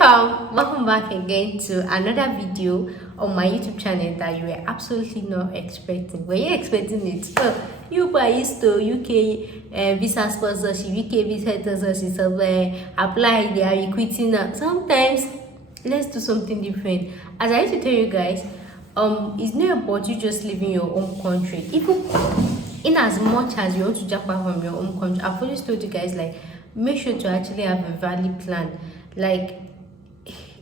fam, welcome back again to another video on my YouTube channel that you were absolutely not expecting. Were you expecting it? You are used to UK visa sponsorship, UK visa sponsorship, apply, they are quitting now. Sometimes let's do something different. As I used to tell you guys, it's not about you just living your own country. Even in as much as you want to jump out from your own country, I've always told you guys, like, make sure to actually have a valid plan. Like,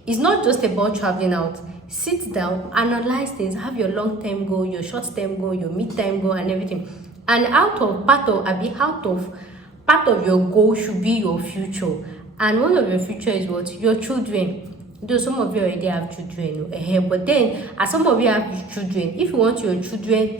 it's not just about traveling out. Sit down, analyze things, have your long-term goal, your short-term goal, your mid-term goal, and everything. And part of your goal should be your future. And one of your future is what? Your children. Though some of you already have children, but then as some of you have children, if you want your children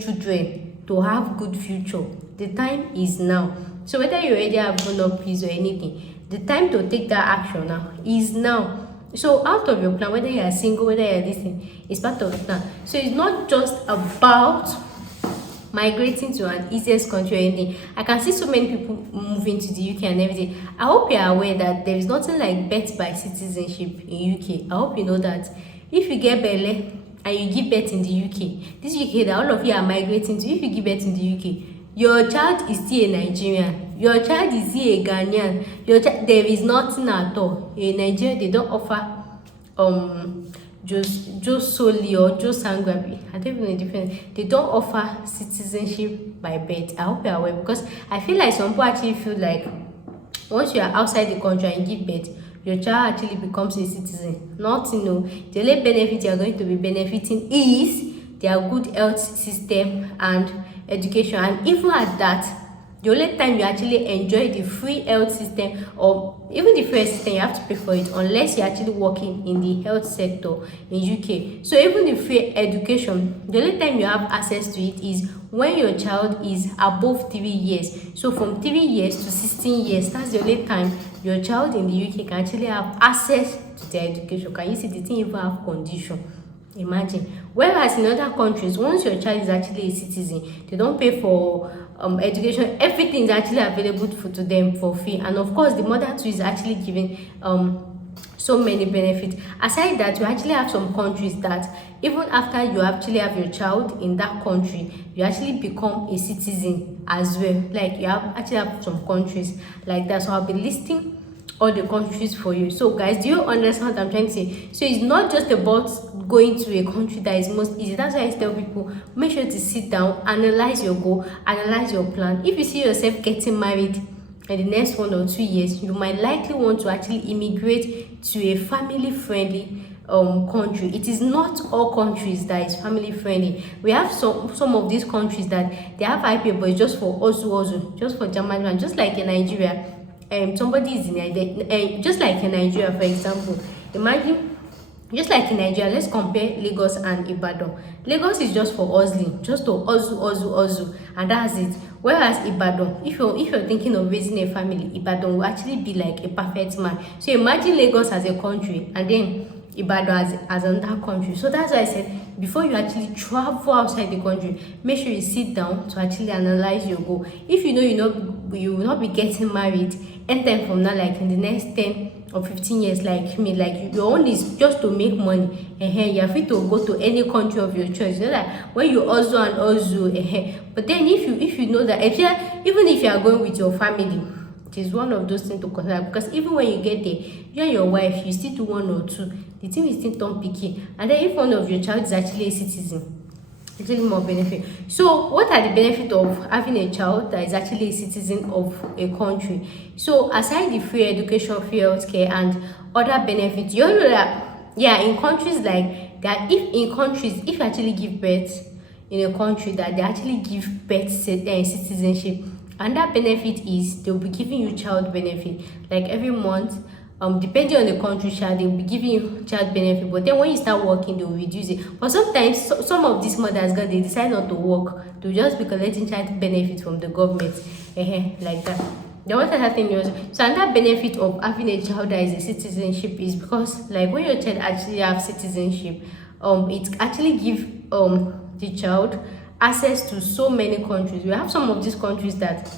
to have good future, the time is now. So whether you already have grown up kids or anything, the time to take that action now is now. So out of your plan, whether you are single, whether you are listening, it's part of the plan. So it's not just about migrating to an easiest country or anything. I can see so many people moving to the UK and everything. I hope you are aware that there is nothing like birth by citizenship in UK. I hope you know that if you get belly and you give birth in the UK, this UK that all of you are migrating to, if you give birth in the UK, your child is still a Nigerian, your child is still a Ghanaian, there is nothing at all. In Nigeria, they don't offer just solely or just sanguine. I don't even know the difference. They don't offer citizenship by birth. I hope you are aware, because I feel like some people actually feel like once you are outside the country and give birth, your child actually becomes a citizen. Not, you know, the only benefit you are going to be benefiting is their good health system and education. And even at that, the only time you actually enjoy the free health system, or even the free system, you have to pay for it unless you're actually working in the health sector in UK. So even the free education, the only time you have access to it is when your child is above 3 years. So from 3 years to 16 years, that's the only time your child in the UK can actually have access to their education. Can you see the thing even have condition? Imagine. Whereas in other countries, once your child is actually a citizen, they don't pay for education. Everything is actually available to them for free. And of course, the mother too is actually giving so many benefits. Aside that, we actually have some countries that even after you actually have your child in that country, you actually become a citizen as well. Like, you actually have some countries like that. So I'll be listing all the countries for you. So guys, do you understand what I'm trying to say? So it's not just about going to a country that is most easy. That's why I tell people, make sure to sit down, analyze your goal, analyze your plan. If you see yourself getting married in the next 1 or 2 years, you might likely want to actually immigrate to a family friendly country. It is not all countries that is family friendly. We have some of these countries that they have IP, but it's just for also just for German, and just like in Nigeria. Somebody is in Nigeria, just like in Nigeria, for example. Imagine, just like in Nigeria, let's compare Lagos and Ibadan. Lagos is just for hustling, just to hustle, and that's it. Whereas Ibadan, if you're thinking of raising a family, Ibadan will actually be like a perfect man. So imagine Lagos as a country, and then Ibadan as another country. So that's why I said, before you actually travel outside the country, make sure you sit down to actually analyze your goal. If you know you will not be getting married anytime from now, like in the next 10 or 15 years, like me, like your own is just to make money, you're free to go to any country of your choice. You know that when you also but then if you know that even if you are going with your family, it is one of those things to consider, because even when you get there, you and your wife, you still do 1 or 2, the thing is still turn picky. And then if one of your child is actually a citizen, it's really more benefit. So what are the benefits of having a child that is actually a citizen of a country? So aside the free education, free healthcare, and other benefits, you all know that in countries like that, if you actually give birth in a country that they actually give birth citizenship, and that benefit is they'll be giving you child benefit like every month. Depending on the country, they'll be giving you child benefit, but then when you start working, they'll reduce it. But sometimes some of these mothers, they decide not to work, to just be collecting child benefit from the government, like that. Then what happened was, so another benefit of having a child that is a citizenship is because, like, when your child actually have citizenship, it actually give the child access to so many countries. We have some of these countries that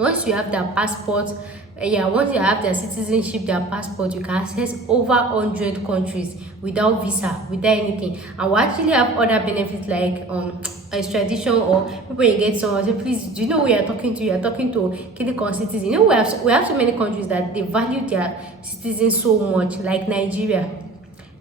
Once you have their passport, once you have their citizenship, their passport, you can access over 100 countries without visa, without anything. And we actually have other benefits like extradition, or when you get someone say, please, do you know who you are talking to? You are talking to Kinikon citizens. You know, we have so many countries that they value their citizens so much, like Nigeria.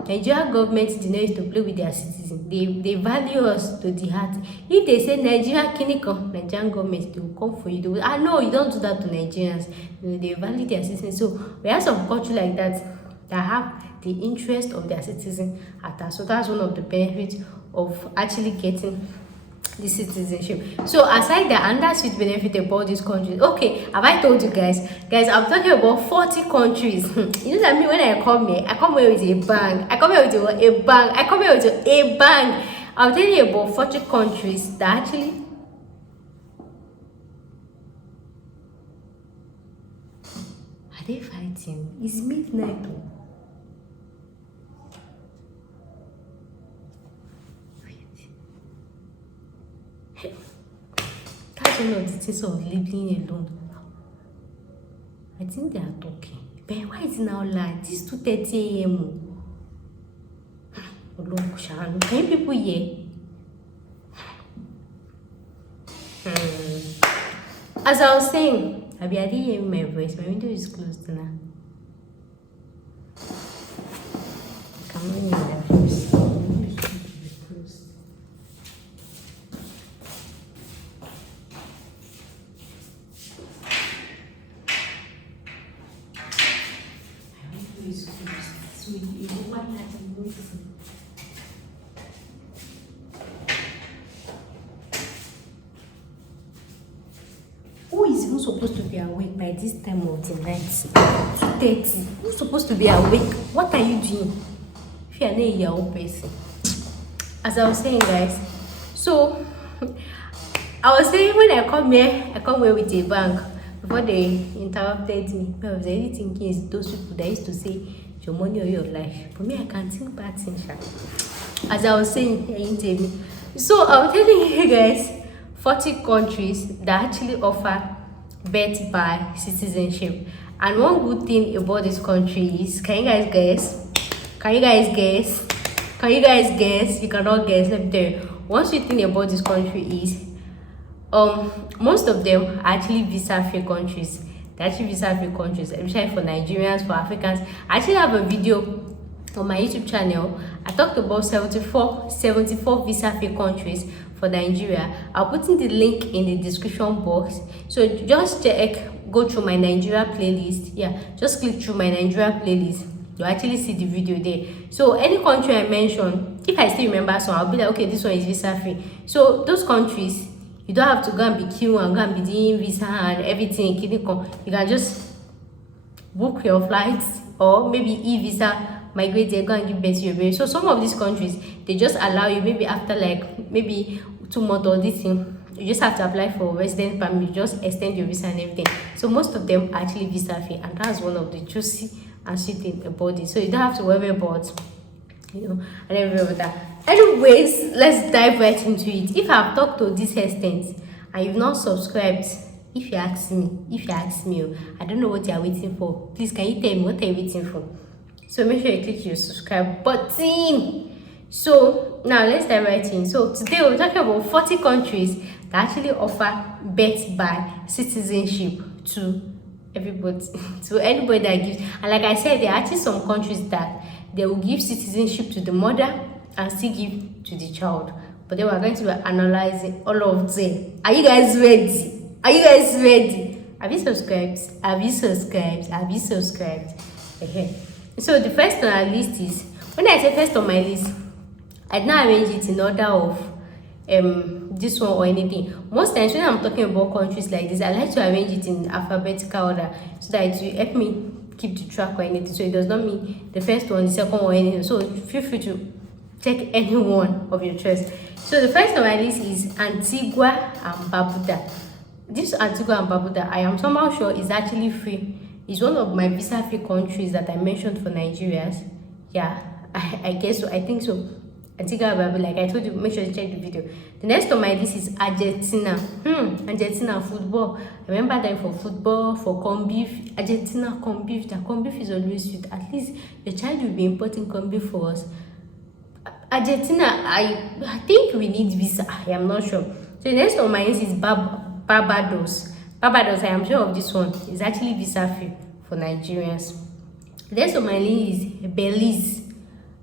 Nigerian government did not used to play with their citizens. They value us to the heart. If they say Nigeria Kinikon, Nigerian government, they will come for you. They will, no, you don't do that to Nigerians. They value their citizens. So we have some countries like that have the interest of their citizens at us. So that's one of the benefits of actually getting the citizenship. So aside the another sweet benefit about these countries, okay, have I told you guys I'm talking about 40 countries. You know that me, when I come here with a bang. I come here with a bang. I come here with a bang. I'll tell you about 40 countries that actually are they fighting? It's midnight though. That's one of the things of living alone. I think they are talking. But why is it now like this 2:30 a.m.? Can people hear? As I was saying, I didn't hear my voice. My window is closed now. Come on, my voice. Who is even supposed to be awake by this time of the night? 2:30. Who's supposed to be awake? What are you doing? If you are not a young person. As I was saying, guys, so I was saying when I come here with a bang. Before they interrupted me, I was really thinking it's those people that used to say your money or your life. For me, I can't think bad things. As I was saying, so I'm telling you guys, 40 countries that actually offer birth by citizenship. And one good thing about this country is, can you guys guess? Can you guys guess? Can you guys guess? You cannot guess. Let me tell you. One sweet thing about this country is most of them are actually visa-free countries. They're actually visa-free countries, especially for Nigerians, for Africans. I actually have a video on my YouTube channel. I talked about 74 visa-free countries for Nigeria. I'll put in the link in the description box. So just go through my Nigeria playlist. Yeah, just click through my Nigeria playlist. You'll actually see the video there. So any country I mention, if I still remember some, I'll be like, okay, this one is visa-free. So those countries, you don't have to go and be queuing and go and be doing visa and everything. You can just book your flights, or maybe e-visa, migrate there, go and give birth to your baby. So some of these countries, they just allow you, maybe after like maybe 2 months or this thing, you just have to apply for resident permit, just extend your visa and everything. So most of them are actually visa free, and that's one of the juicy and sweet thing about it. So you don't have to worry about, and everything with that. Anyways, let's dive right into it. If I've talked to this extent and you've not subscribed, if you ask me, I don't know what you're waiting for. Please, can you tell me what you're waiting for? So make sure you click your subscribe button. So now let's dive right in. So today we're talking about 40 countries that actually offer birth by citizenship to everybody, to anybody that gives. And like I said, there are actually some countries that they will give citizenship to the mother and still give to the child. But then we're going to be analyzing all of them. Are you guys ready? Are you guys ready? Have you subscribed? Have you subscribed? Have you subscribed? Okay. So the first on our list is, when I say first on my list, I did not arrange it in order of this one or anything. Most times when I'm talking about countries like this, I like to arrange it in alphabetical order so that it will help me keep the track or anything. So it does not mean the first one, the second one, or anything. So feel free to take any one of your choice. So the first on my list is Antigua and Barbuda. This Antigua and Barbuda, I am somehow sure is actually free. It's one of my visa-free countries that I mentioned for Nigerians. Yeah, I guess so. I think so. Antigua and Barbuda, like I told you, make sure you check the video. The next on my list is Argentina. Argentina football. I remember them for football, for corned beef. Argentina corned beef. The corned beef is always sweet. At least your child will be importing corned beef for us. Argentina, I think we need visa. I am not sure. So the next on my list is Barbados. Barbados, I am sure of this one. It's actually visa free for Nigerians. The next on my list is Belize.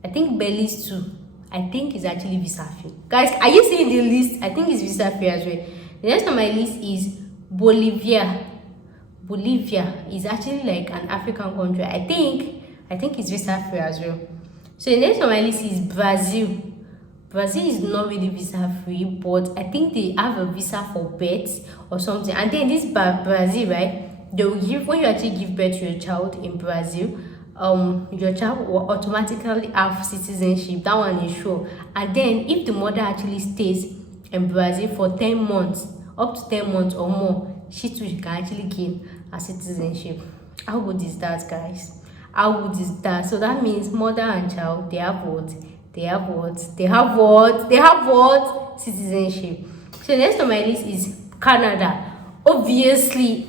I think Belize too. I think it's actually visa free. Guys, are you seeing the list? I think it's visa free as well. The next on my list is Bolivia. Bolivia is actually like an African country. I think it's visa free as well. So the next on my list is Brazil. Brazil is not really visa free, but I think they have a visa for birth or something. And then this Brazil, right? They will give, when you actually give birth to your child in Brazil, your child will automatically have citizenship. That one is sure. And then if the mother actually stays in Brazil for 10 months, up to 10 months or more, she too can actually gain a citizenship. How good is that, guys? How good is that? So that means mother and child, they have what? They have what? They have what? They have what? Citizenship. So next on my list is Canada. Obviously,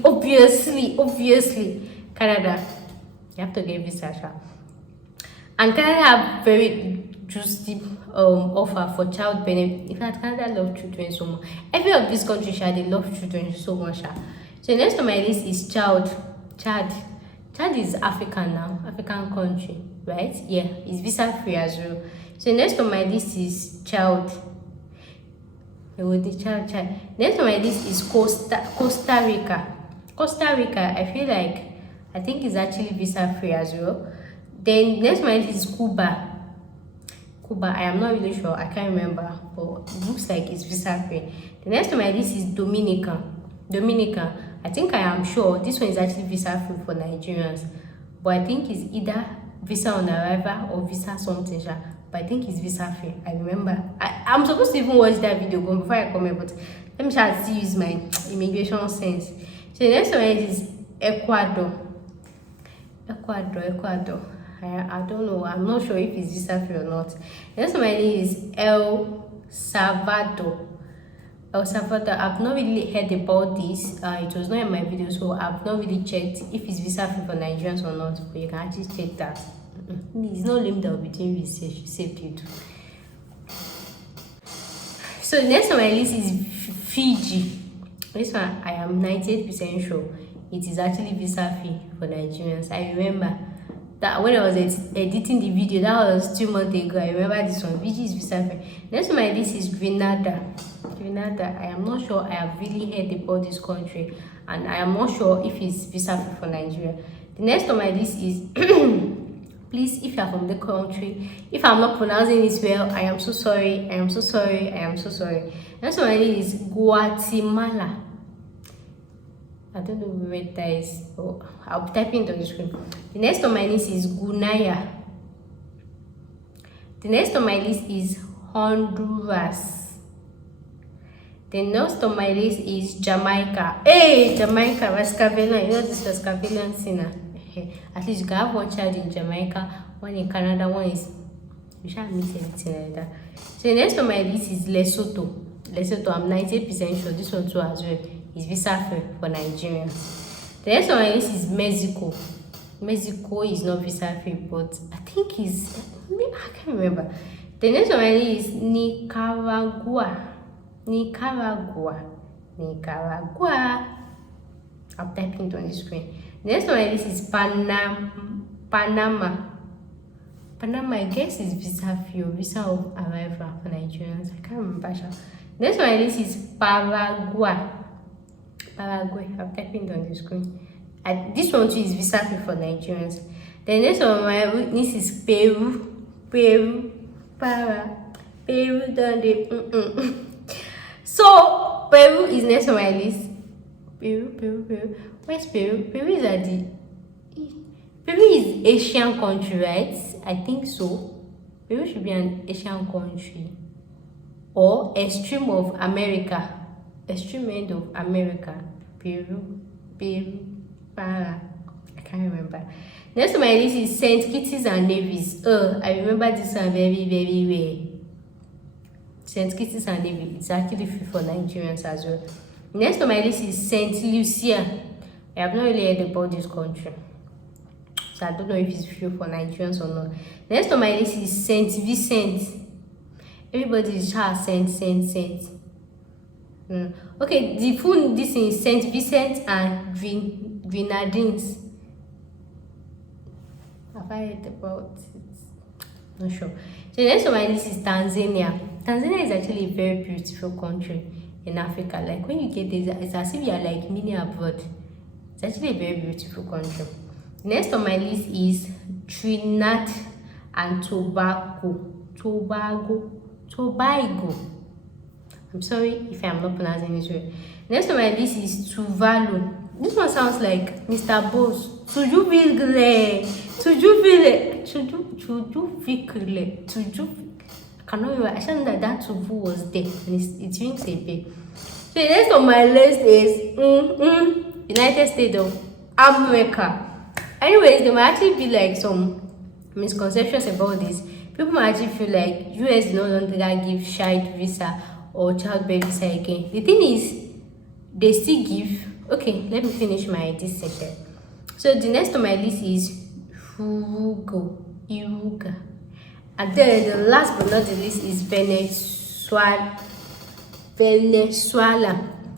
Canada. You have to get visa. And Canada have very juicy offer for child benefit. In fact, Canada love children so much. Every of these countries, they love children so much. So next on my list is Chad. Chad is African now, African country, right? Yeah, it's visa free as well. So next on my list is child. Next on my list is Costa Rica. Costa Rica, I think it's actually visa free as well. Then next on my list is Cuba. I am not really sure, I can't remember, but it looks like it's visa free. The next on my list is Dominica. I think I am sure this one is actually visa free for Nigerians, but I think it's either visa on arrival or visa something. But I think it's visa free. I remember I'm supposed to even watch that video before I come here, but let me try to use my immigration sense. So the next one is Ecuador. I don't know. I'm not sure if it's visa free or not. The next one is El Salvador. I've not really heard about this. It was not in my video, so I've not really checked if it's visa free for Nigerians or not. But you can actually check that. It's not limit that will be doing research. Safety too. So the next on my list is Fiji. This one I am 98% sure it is actually visa free for Nigerians. I remember that when I was editing the video, that was 2 months ago. I remember this one. Fiji is visa free. Next on my list is Grenada. I am not sure. I have really heard about this country, and I am not sure if it's visa free for Nigeria. The next on my list is please, if you are from the country, if I'm not pronouncing it well, I am so sorry. Next on my list is Guatemala. I don't know where that is, but I'll be typing it on the screen. The next on my list is Guyana. The next on my list is Honduras. The next on my list is Jamaica. Hey, Jamaica, Rascavellan. You know this Rascavellan sinner. At least you can have one child in Jamaica, one in Canada, one is... We shan't miss anything like that. So the next on my list is Lesotho. I'm 98% sure this one too as well is visa free for Nigerians. The next on my list is Mexico. Mexico is not visa free, but I think it's... I can't remember. The next on my list is Nicaragua. I'm typing it on the screen. The next on my list is Panama. I guess is visa free or visa of arrival for Nigerians. I can't remember. Next on my list is Paraguay. I'm typing it on the screen. This one too is visa free for Nigerians. The next on my list is Peru. So Peru is next on my list. Peru. Where's Peru? Peru is Asian country, right? I think so. Peru should be an Asian country or extreme of America. Extreme end of America. Peru. I can't remember. Next on my list is St. Kitts and Nevis. I remember this one very, very well. St. Kitts and Nevis. It's actually free for Nigerians as well. Next on my list is St. Lucia. I have not really heard about this country, so I don't know if it's free for Nigerians or not. Next on my list is St. Vincent. Everybody is Saint. Okay, the full this is St. Vincent and Grenadines. Have I heard about it? Not sure. So next on my list is Tanzania. Tanzania is actually a very beautiful country in Africa. Like when you get there, it's as if you are like mini abroad. It's actually a very beautiful country. Next on my list is Trinidad and Tobago. I'm sorry if I'm not pronouncing this right. Next on my list is Tuvalu. This one sounds like Mr. Boss. I cannot remember. I should know that Tuvu was there, and it rings a bell. So the next on my list is United States of America. Anyways, there might actually be like some misconceptions about this. People might actually feel like US no longer give child visa or childbirth visa again. The thing is, they still give. Okay, let me finish this section. So the next on my list is Uruguay. And then the last but not the least is Venezuela.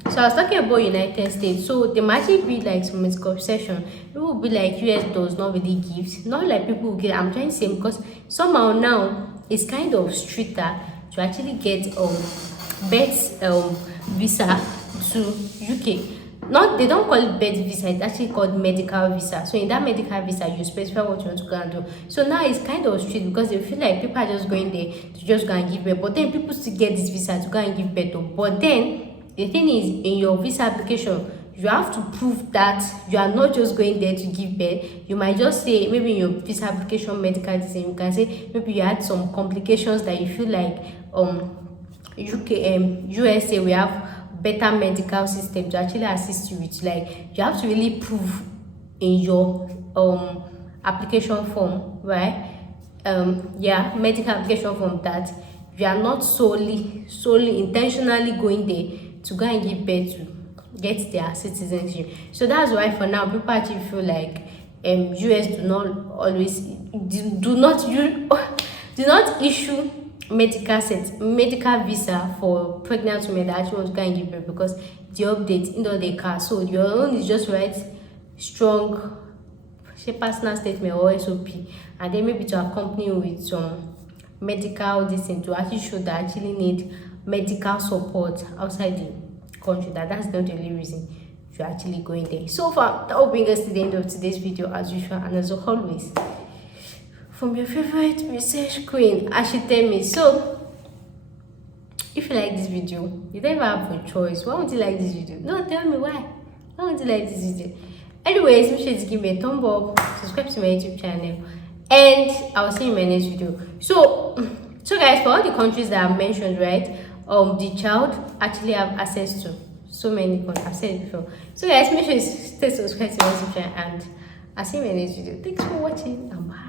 So I was talking about United States. So there might actually be like some misconception. People will be like US does not really give. Not like people will get. I'm trying to say because somehow now it's kind of stricter to actually get birth visa to UK. Not, they don't call it birth visa, it's actually called medical visa. So in that medical visa, you specify what you want to go and do. So now it's kind of strict because they feel like people are just going there to just go and give birth. But then people still get this visa to go and give birth. But then the thing is, in your visa application, you have to prove that you are not just going there to give birth. You might just say, maybe in your visa application, medical design, you can say maybe you had some complications that you feel like USA, we have better medical system to actually assist you with. Like you have to really prove in your application form, right? Medical application form that you are not solely intentionally going there to go and give birth to get their citizenship. So that's why for now people actually feel like US do not issue medical visa for pregnant women that actually want to go and give birth, because the update in the car. So your own is just write strong personal statement or SOP, and then maybe to accompany with some medical distance to actually show that actually need medical support outside the country. That's not the only reason you're actually going there. So far, that will bring us to the end of today's video as usual, and as always, from your favorite research queen, Ashitemi. So if you like this video, you don't even have a choice. Why would you like this video? No, tell me why. Why would you like this video? Anyways, make sure to give me a thumb up, subscribe to my YouTube channel, and I'll see you in my next video. So guys, for all the countries that I've mentioned, right, the child actually have access to so many countries. I've said it before. So guys, make sure you stay subscribed to my YouTube channel, and I'll see you in my next video. Thanks for watching, and bye.